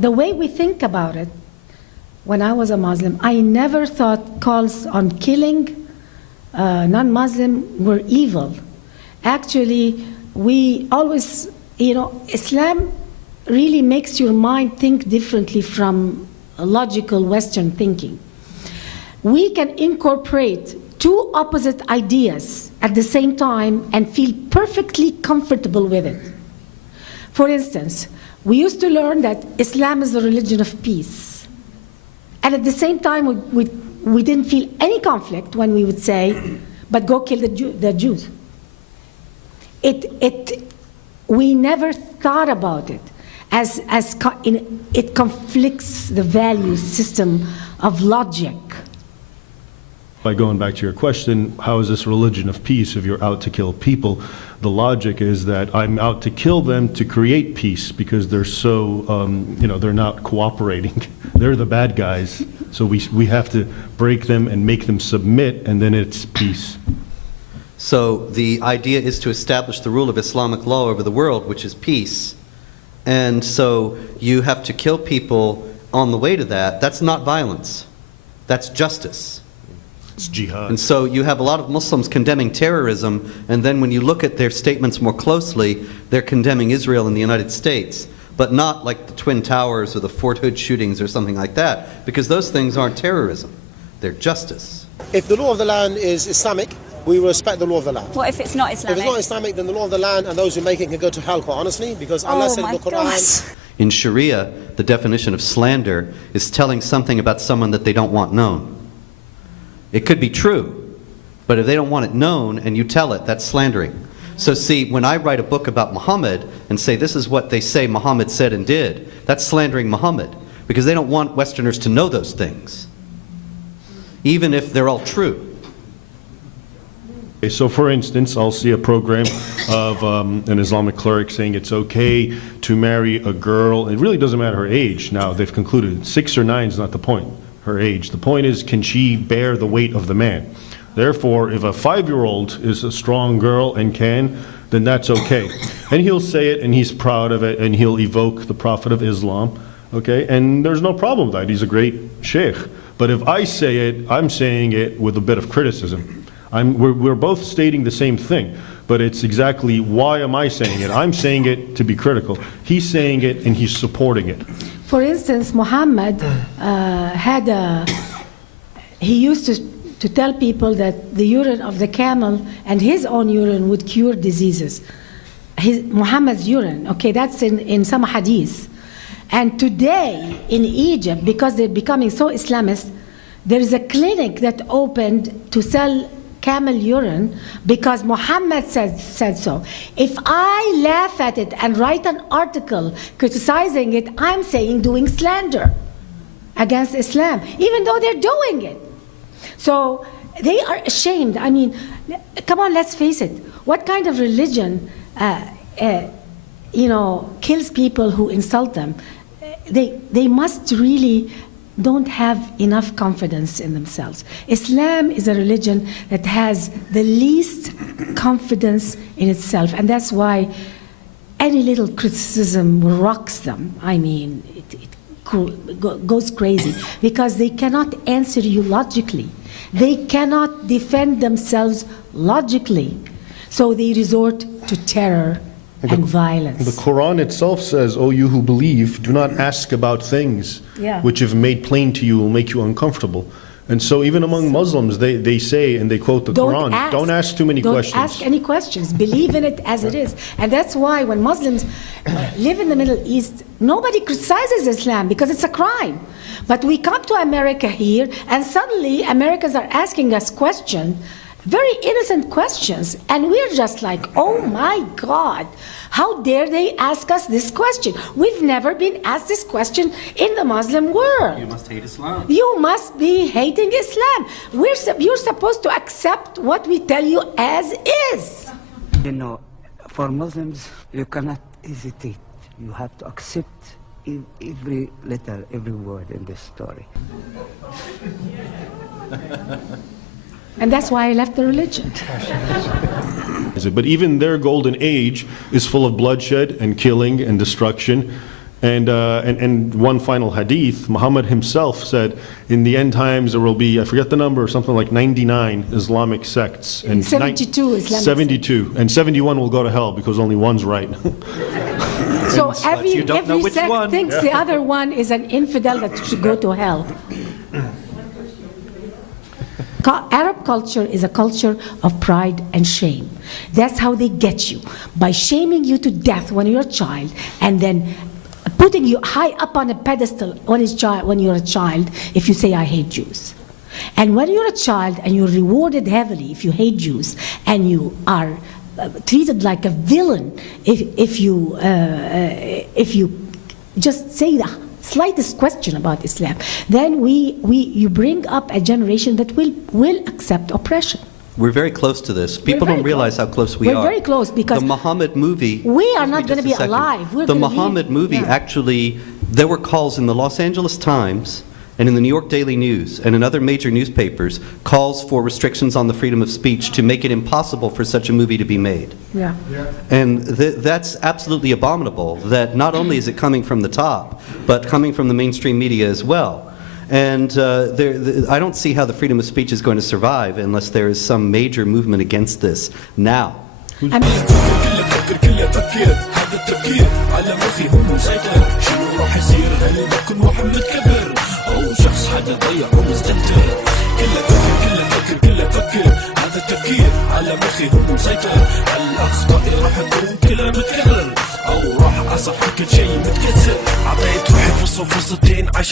the way we think about it, when I was a Muslim, I never thought calls on killing non-Muslim were evil. Actually, we always, Islam really makes your mind think differently from logical Western thinking. We can incorporate two opposite ideas at the same time and feel perfectly comfortable with it. For instance, we used to learn that Islam is the religion of peace. And at the same time, we didn't feel any conflict when we would say, but go kill the Jews. We never thought about it as it conflicts the value system of logic. By going back to your question, how is this religion of peace if you're out to kill people? The logic is that I'm out to kill them to create peace because they're so, they're not cooperating. They're the bad guys. So we have to break them and make them submit, and then it's peace. So the idea is to establish the rule of Islamic law over the world, which is peace. And so you have to kill people on the way to that. That's not violence. That's justice. It's jihad. And so you have a lot of Muslims condemning terrorism, and then when you look at their statements more closely, they're condemning Israel and the United States, but not like the Twin Towers or the Fort Hood shootings or something like that, because those things aren't terrorism. They're justice. If the law of the land is Islamic, we respect the law of the land. What if it's not Islamic? If it's not Islamic, then the law of the land and those who make it can go to hell, quite honestly, because Allah said in the Quran. In Sharia, the definition of slander is telling something about someone that they don't want known. It could be true, but if they don't want it known and you tell it, that's slandering. So see, when I write a book about Muhammad and say this is what they say Muhammad said and did, that's slandering Muhammad, because they don't want Westerners to know those things, even if they're all true. So for instance, I'll see a program of an Islamic cleric saying it's okay to marry a girl. It really doesn't matter her age. Now, they've concluded 6 or 9 is not the point, her age. The point is, can she bear the weight of the man? Therefore, if a 5-year-old is a strong girl and can, then that's okay. And he'll say it, and he's proud of it, and he'll evoke the Prophet of Islam, okay? And there's no problem with that. He's a great sheikh. But if I say it, I'm saying it with a bit of criticism. We're both stating the same thing, but it's exactly why am I saying it? I'm saying it to be critical. He's saying it and he's supporting it. For instance, Muhammad he used to tell people that the urine of the camel and his own urine would cure diseases. Muhammad's urine, okay, that's in some hadith. And today in Egypt, because they're becoming so Islamist, there is a clinic that opened to sell camel urine because Muhammad said so. If I laugh at it and write an article criticizing it, I'm saying doing slander against Islam, even though they're doing it. So they are ashamed. I mean, come on, let's face it. What kind of religion, kills people who insult them? They must really don't have enough confidence in themselves. Islam is a religion that has the least confidence in itself, and that's why any little criticism rocks them. I mean, it goes crazy, because they cannot answer you logically. They cannot defend themselves logically, so they resort to terror and violence. The Quran itself says, "O you who believe, do not ask about things which if made plain to you will make you uncomfortable." And so even among Muslims, they say, and they quote the Quran, don't ask too many questions. Don't ask any questions. Believe in it as it is. And that's why when Muslims live in the Middle East, nobody criticizes Islam because it's a crime. But we come to America here, and suddenly Americans are asking us questions, very innocent questions, and we're just like, oh my God, how dare they ask us this question? We've never been asked this question in the Muslim world. You must hate Islam. You must be hating Islam. You're supposed to accept what we tell you as is. You know, for Muslims, you cannot hesitate. You have to accept every letter, every word in this story. And that's why I left the religion. But even their golden age is full of bloodshed and killing and destruction. And one final hadith, Muhammad himself said, in the end times there will be, I forget the number, something like 99 Islamic sects. And 72 Islamic 72. And 71 will go to hell because only one's right. So every don't know which sect one. thinks the other one is an infidel that should go to hell. Arab culture is a culture of pride and shame. That's how they get you, by shaming you to death when you're a child, and then putting you high up on a pedestal when you're a child if you say, I hate Jews. And when you're a child and you're rewarded heavily if you hate Jews, and you are treated like a villain if you just say the slightest question about Islam, then you bring up a generation that will accept oppression. We're very close to this. People don't realize how close we are. We're very close because the Muhammad movie. We are not going to be Just a second. alive. The Muhammad movie actually, there were calls in the Los Angeles Times and in the New York Daily News and in other major newspapers, calls for restrictions on the freedom of speech to make it impossible for such a movie to be made. Yeah. And that's absolutely abominable, that not only is it coming from the top, but coming from the mainstream media as well. And I don't see how the freedom of speech is going to survive unless there is some major movement against this now. او راح اصح كل شيء متكسر، عطيت واحد في الصف وسطين